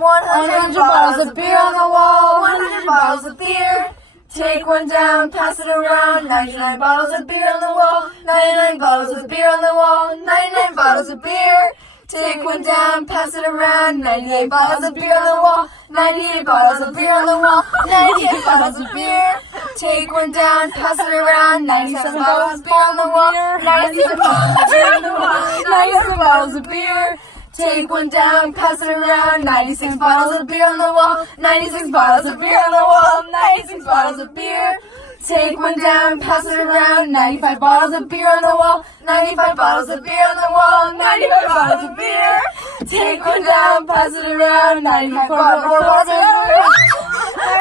100 bottles of beer on the wall, 100 bottles of beer. Take one down, pass it around. 99 bottles of beer on the wall, 99 bottles of beer on the wall, 99 bottles of beer. Take one down, pass it around. 98 bottles of beer on the wall, 98 bottles of beer on the wall, 98 bottles of beer. Take one down, pass it around. 97 bottles of beer on the wall, 97 bottles of beer on the wall, 97 bottles of beer. Take one down, pass it around. 96 bottles of beer on the wall, 96 bottles of beer on the wall, 96 bottles of beer. Take one down, pass it around. 95 bottles of beer on the wall, 95 bottles of beer on the wall, 95 bottles of beer. Take one down, pass it around. 94 bottles of beer.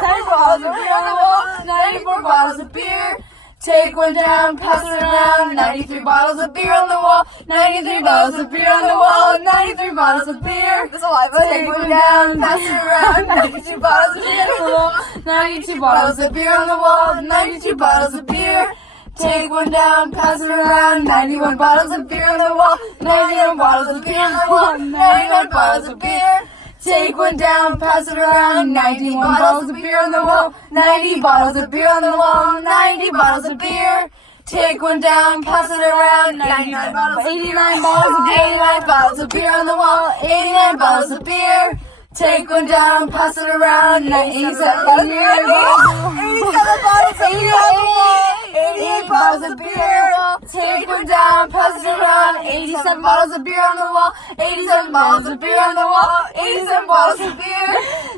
94 bottles of beer on the wall, 94 bottles of beer. Take one down, pass it around. 93 bottles of beer on the wall, 93 bottles of beer on the wall, 93 bottles of beer. Take one down, pass it around. 92 bottles of beer on the wall, 92 bottles of beer on the wall, 92 bottles of beer. Take one down, pass it around. 91 bottles of beer on the wall, 91 bottles of beer on the wall, 91 bottles of beer. Take one down, pass it around. 91 bottles of beer on the wall, 90 bottles of beer on the wall, 90 bottles of beer. Take one down, pass it around. 99 bottles, 89 bottles of beer, 89 bottles of beer on the wall, 89 bottles of beer. Take one down, pass it around. 87 bottles of beer, 87 bottles of beer, 88 bottles of beer. Take one down, pass it around. 87 bottles of beer on the wall, 87 bottles of beer on the wall, 87 bottles of beer.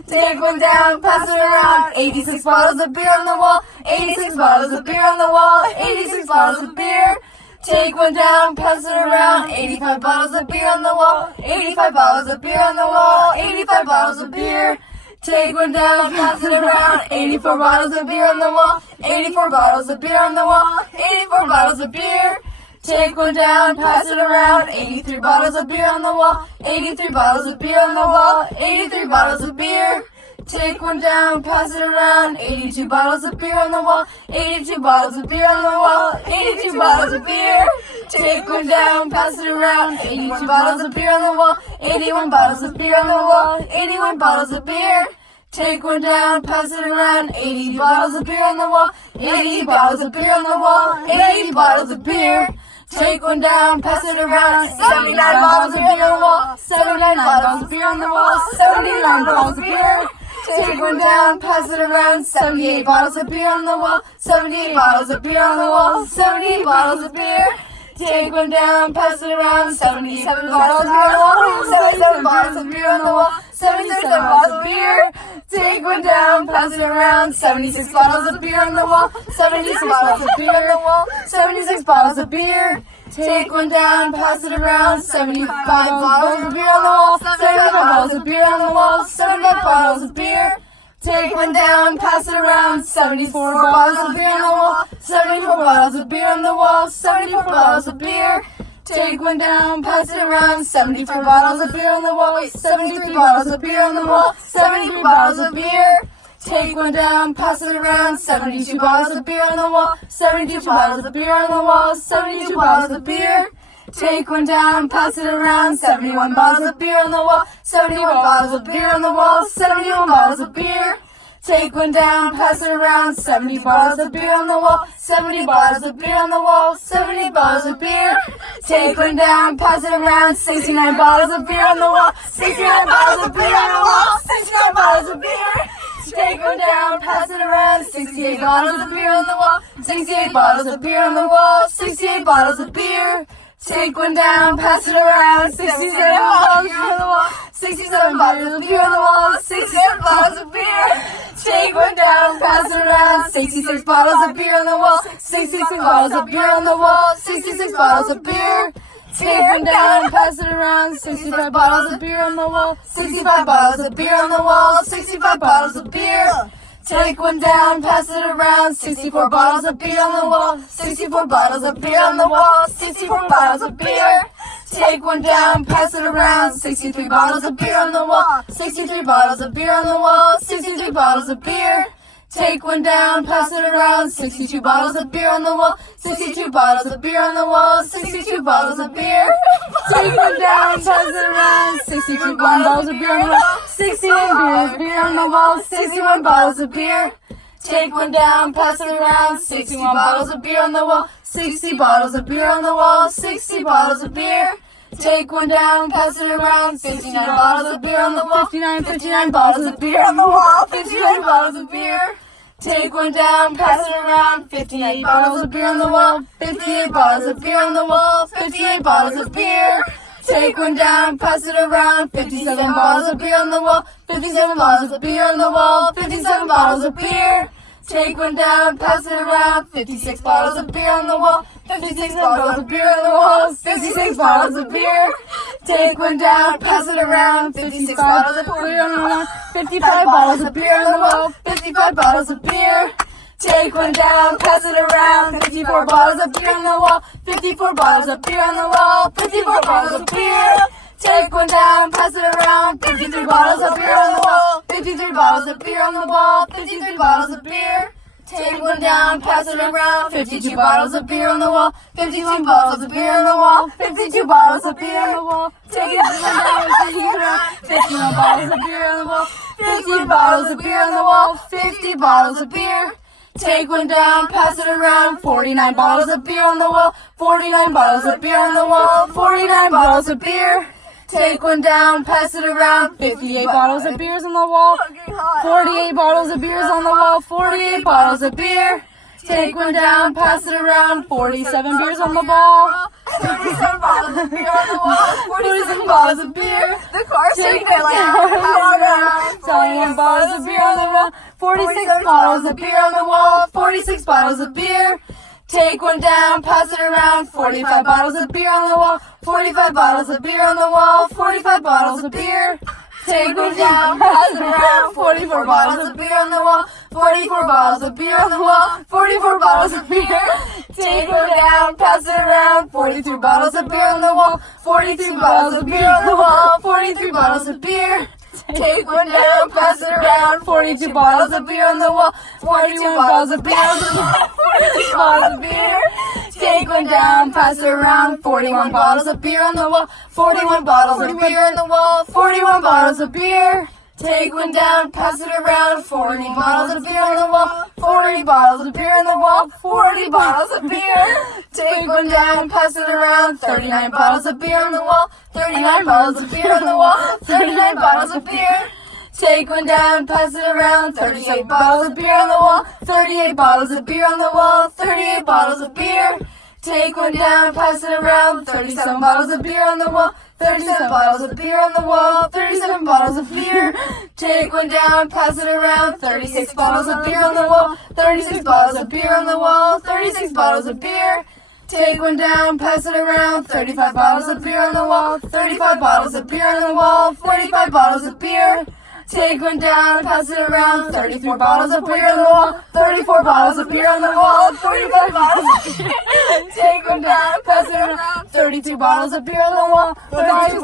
Take one down, pass it around. 86 bottles of beer on the wall, 86 bottles of beer on the wall, 86 bottles of beer. Take one down, pass it around. 85 bottles of beer on the wall, 85 bottles of beer on the wall, 85 bottles of beer. Take one down, pass it around. 84 bottles of beer on the wall, 84 bottles of beer on the wall, 84 bottles of beer. Take one down, pass it around. 83 bottles of beer on the wall, 83 bottles of beer on the wall, 83 bottles of beer. Take one down, pass it around. 82 bottles of beer on the wall, 82 bottles of beer on the wall, 82 bottles of beer. Take one down, pass it around. 81 bottles of beer on the wall, 81 bottles of beer on the wall, 81 bottles of beer. Take one down, pass it around. 80 bottles of beer on the wall, 80 bottles of beer on the wall, 80 bottles of beer. Take one down, pass it around. 79 bottles of beer on the wall, 79 bottles of beer on the wall, 79 bottles of beer. Take one down, pass it around. 78 bottles of beer on the wall, 78 bottles of beer on the wall, 78 bottles of beer. Take one down, pass it around. 77 bottles of beer on the wall, 77 bottles of beer on the wall, 77 bottles of beer. Take one down, pass it around. 76 bottles of beer on the wall, 76 bottles of beer on the wall, 76 bottles of beer. Take one down, pass it around. 75 bottles of beer on the wall, 75 bottles of beer on the wall, 75 bottles of beer. Take one down, pass it around. 74 bottles of beer on the wall, 74 bottles of beer on the wall, 74 bottles of beer. Take one down, pass it around. 74 bottles of beer on the wall, 73 bottles of beer on the wall, 73 bottles of beer. Take one down, pass it around. 72 bottles of beer on the wall, 72 bottles of beer on the wall, 72 bottles of beer. Take one down, pass it around. 71 bottles of beer on the wall, 71 bottles of beer on the wall, 71 bottles of beer. Take one down, pass it around. 70 bottles of beer on the wall, 70 bottles of beer on the wall, 70 bottles of beer. Take one down, pass it around. 69 bottles of beer on the wall, 69 bottles of beer on the wall, 69 bottles of beer. Take one down, pass it around. 68 bottles of beer on the wall, 68 bottles of beer on the wall, 68 bottles of beer. Take one down, pass it around. 67 bottles of beer on the wall, 67 bottles of beer on the wall, 67 bottles of beer. Take one down, pass it around. 66 bottles of beer on the wall, 66 bottles of beer on the wall, 66 bottles of beer. Take one down, pass it around. 65 bottles of beer on the wall, 65 bottles of beer on the wall, 65 bottles of beer. Take one down, pass it around. 64 bottles of beer on the wall, 64 bottles of beer on the wall, 64 bottles of beer. Take one down, pass it around. 63 bottles of beer on the wall, 63 bottles of beer on the wall, 63 bottles of beer. Take one down, pass it around. 62 bottles of beer on the wall, 62 bottles of beer on the wall, 62 bottles of beer. Take one down, pass it around. 61 bottles of beer on the wall, 61 beers, beer on the wall, 61 bottles of beer. Take one down, pass it around, 61 bottles of beer on the wall, 60 bottles of beer on the wall, 60 bottles of beer. Take one down, pass it around, 59 bottles of beer on the wall, 59 bottles of beer on the wall, 59 bottles of beer. Take one down, pass it around, 58 bottles of beer on the wall, 58 bottles of beer on the wall, 58 bottles of beer. Take one down, pass it around, 57 bottles of beer on the wall, 57 bottles of beer on the wall, 57 bottles of beer. Take one down, pass it around, 56 bottles of beer on the wall, 56 bottles of beer on the wall, 56 bottles of beer. Take one down, pass it around, 56 bottles of beer on the wall, 55 bottles of beer on the wall, 55 bottles of beer. Take one down, pass it around, 54 bottles of beer on the wall, 54 bottles of beer on the wall, 54 bottles of beer. Take one down, pass it around, 53 bottles of beer on the wall, 53 bottles of beer on the wall, 53 bottles of beer. Take one down, pass it around, 52 bottles of beer on the wall, 52 bottles of beer on the wall, 52 bottles of beer on the wall. Take it down, 51 bottles of beer on the wall, 50 bottles of beer on the wall, 50 bottles of beer. Take one down, pass it around, 49 bottles of beer on the wall, 49 bottles of beer on the wall, 49 bottles of beer. Take one down, pass it around, 58 bottles of beers on the wall, 48 bottles of beers on the wall, 48 bottles of beer. Take one down, pass it around, 47 beers on the wall, 47 bottles of beer on the wall, 47 bottles of beer. The car's taking it like pass it around, 21 bottles of beer on the wall, 46 bottles of beer on the wall, 46 bottles of beer. Take one down, pass it around, 45 bottles of beer on the wall, 45 bottles of beer on the wall, 45 bottles of beer. Take one down, pass it around, 44 bottles of beer on the wall, 44 bottles of beer on the wall, 44 bottles of beer. Take one down, pass it around, 43 bottles of beer on the wall, 43 bottles of beer on the wall, 43 bottles of beer. Take one down, pass it around, 42 bottles of beer on the wall, 42 bottles of beer on the wall, 42 bottles of beer. Take one down, pass it around, 41 bottles of beer on the wall, 41 bottles of beer on the wall, 41 bottles of beer. Take one down, pass it around, 40 bottles of beer on the wall, 40 bottles of beer on the wall, 40 bottles of beer. Take one down, pass it around, 39 bottles of beer on the wall, 39 bottles of beer on the wall, 39 bottles of beer. Take one down, pass it around, 38 bottles of beer on the wall, 38 bottles of beer on the wall, 38 bottles of beer. Take one down, pass it around, 37 bottles of beer on the wall, 37 bottles of beer on the wall, 37 bottles of beer. Take one down, pass it around, 36 bottles of beer on the wall, 36 bottles of beer on the wall, 36 bottles of beer. Take one down, pass it around, 35 bottles of beer on the wall, 35 bottles of beer on the wall, 45 bottles of beer. Take one down, pass it around, 34 bottles of beer on the wall, 34 bottles of beer on the wall, 45 bottles of beer. Take one down, pass it around, 32 bottles of beer on the wall, 32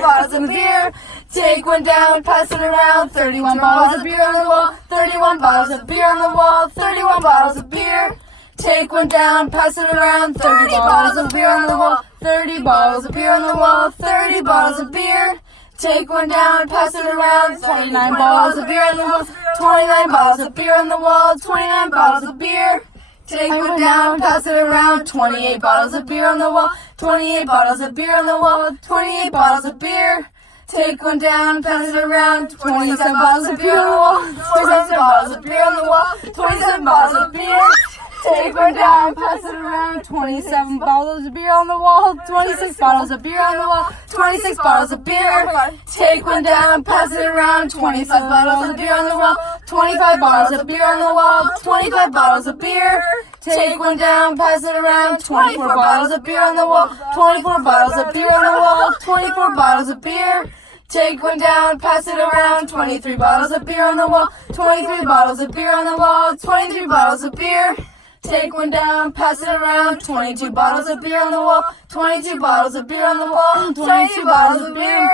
bottles of beer. Take one down, pass it around, 31 bottles of beer on the wall, 31 bottles of beer on the wall, 31 bottles of beer. Take one down, pass it around, 30 bottles of beer on the wall, 30 bottles of beer on the wall, 30 bottles of beer. Take one down, pass it around, 29 bottles of beer on the wall, 29 bottles of beer on the wall, 29 bottles of beer. Take one down, pass it around, 28 bottles of beer on the wall, 28 bottles of beer on the wall, 28 bottles of beer. Take one down, pass it around, 27 bottles of beer on the wall, 27 bottles of beer on the wall, 27 bottles of beer. Take one down, pass it around, 27 bottles of beer on the wall, 26 bottles of beer on the wall, 26 bottles of beer. Take one down, pass it around, 25 bottles of beer on the wall, 25 bottles of beer on the wall, 25 bottles of beer. Take one down, pass it around, 24 bottles of beer on the wall, 24 bottles of beer on the wall, 24 bottles of beer. Take one down, pass it around, 23 bottles of beer on the wall, 23 bottles of beer on the wall, 23 bottles of beer. Take one down, pass it around, 22 bottles of beer on the wall, 22 bottles of beer on the wall, 22 bottles of beer.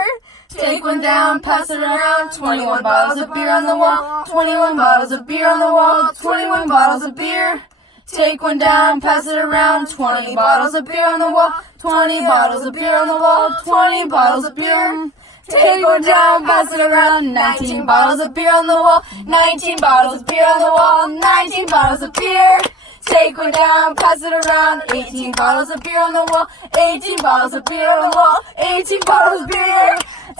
Take one down, pass it around, 21 bottles of beer on the wall, 21 bottles of beer on the wall, 21 bottles of beer. Take one down, pass it around, 20 bottles of beer on the wall, 20 bottles of beer on the wall, 20 bottles of beer. Take one down, pass it around. 19 bottles of beer on the wall. 19 bottles of beer on the wall. 19 bottles of beer. Take one down, pass it around. 18 bottles of beer on the wall. 18 bottles of beer on the wall. 18 bottles of beer.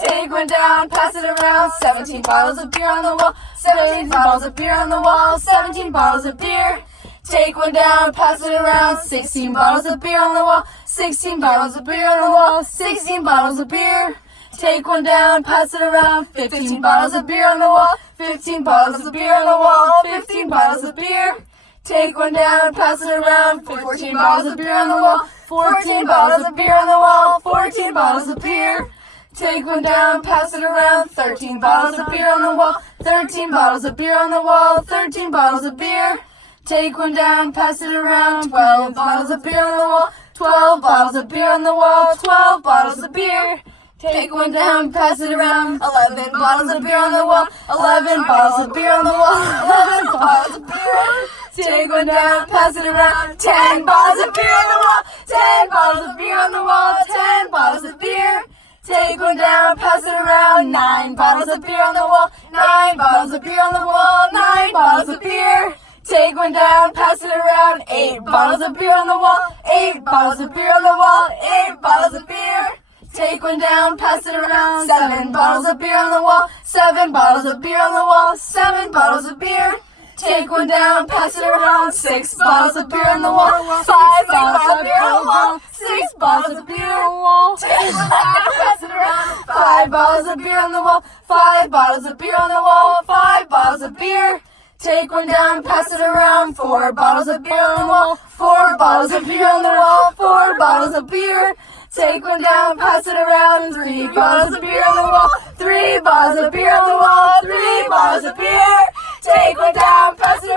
Take one down, pass it around. 17 bottles of beer on the wall. 17 bottles of beer on the wall. 17 bottles of beer. Take one down, pass it around. 16 bottles of beer on the wall. 16 bottles of beer on the wall. 16 bottles of beer. Take one down, pass it around. 15 bottles of beer on the wall. 15 bottles of beer on the wall. 15 bottles of beer. Take one down, pass it around. 14 bottles of beer on the wall. 14 bottles of beer on the wall. 14 bottles of beer. Take one down, pass it around. 13 bottles of beer on the wall. 13 bottles of beer on the wall. 13 bottles of beer. Take one down, pass it around. 12 bottles of beer on the wall. 12 bottles of beer on the wall. 12 bottles of beer. Take one down, pass it around. 11 bottles of beer on the wall. 11 bottles of beer on the wall. 11 bottles of beer. Take one down, pass it around. 10 bottles of beer on the wall. 10 bottles of beer on the wall. 10 bottles of beer. Take one down, pass it around. 9 bottles of beer on the wall. 9 bottles of beer on the wall. 9 bottles of beer. Take one down, pass it around. 8 bottles of beer on the wall. 8 bottles of beer on the wall. 8 bottles of beer. Take one down, pass it around. 7 bottles of beer on the wall. 7 bottles of beer on the wall. 7 bottles of beer. Take one down, pass it around. 6 bottles of beer on the wall. 5 bottles of beer on the wall. 6 bottles of beer on the wall. Take one down, pass it around. 5 bottles of beer on the wall. 5 bottles of beer on the wall. 5 bottles of beer. Take one down, pass it around. 4 bottles of beer on the wall. 4 bottles of beer on the wall. 4 bottles of beer. Take one down, pass it around. 3 bottles of beer on the wall. 3 bottles of beer on the wall. 3 bottles of beer. Take one down, pass it